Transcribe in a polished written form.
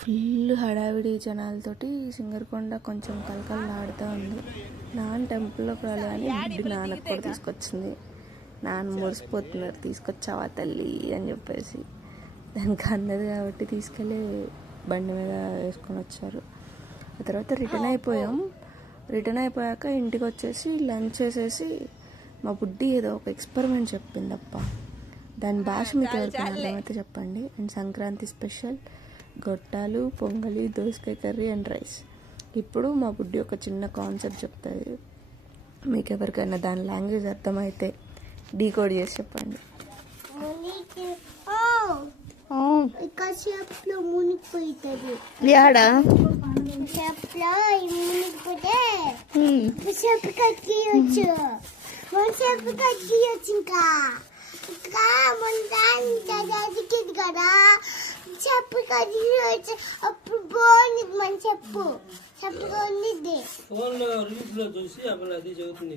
Full హడావిడి జనాలతోటి సింగరకొండ కొంచెం కలకలలాడుతూ ఉంది. నాన్న టెంపుల్లోకి రాలేదని బిడ్డ నాన్నకు కూడా తీసుకొచ్చింది. నాన్న మురిసిపోతున్నారు, తీసుకొచ్చావా తల్లి అని చెప్పేసి. దానికి అందదు కాబట్టి తీసుకెళ్ళి బండి మీద వేసుకొని వచ్చారు. ఆ తర్వాత రిటర్న్ అయిపోయాం. రిటర్న్ అయిపోయాక ఇంటికి వచ్చేసి లంచ్ చేసేసి మా బుడ్డి ఏదో ఒక ఎక్స్పెరిమెంట్ చెప్పిందప్ప. దాని భాష మీకు ఎవరికైనా అర్థమైతే చెప్పండి. అండ్ సంక్రాంతి స్పెషల్ గొట్టాలు, పొంగలి, దోసకాయ కర్రీ అండ్ రైస్. ఇప్పుడు మా బుడ్డి ఒక చిన్న కాన్సెప్ట్ చెప్తుంది. మీకు ఎవరికైనా దాని లాంగ్వేజ్ అర్థమైతే డీకోడ్ చేసి చెప్పండి. మునిగిపోతుంది యాడా చెప్పులో మునిగిపోతే చెప్పు కట్టియచ్చు చెప్పు కట్టియచ్చు ఇంకా మన దానికి కదా చెప్పు కట్టియచ్చు. అప్పుడు బాగుంది మన చెప్పు చెప్పు బాగుంది. ఫోన్లో రీల్స్ లో చూసి అప్పుడు అది చదువుతుంది.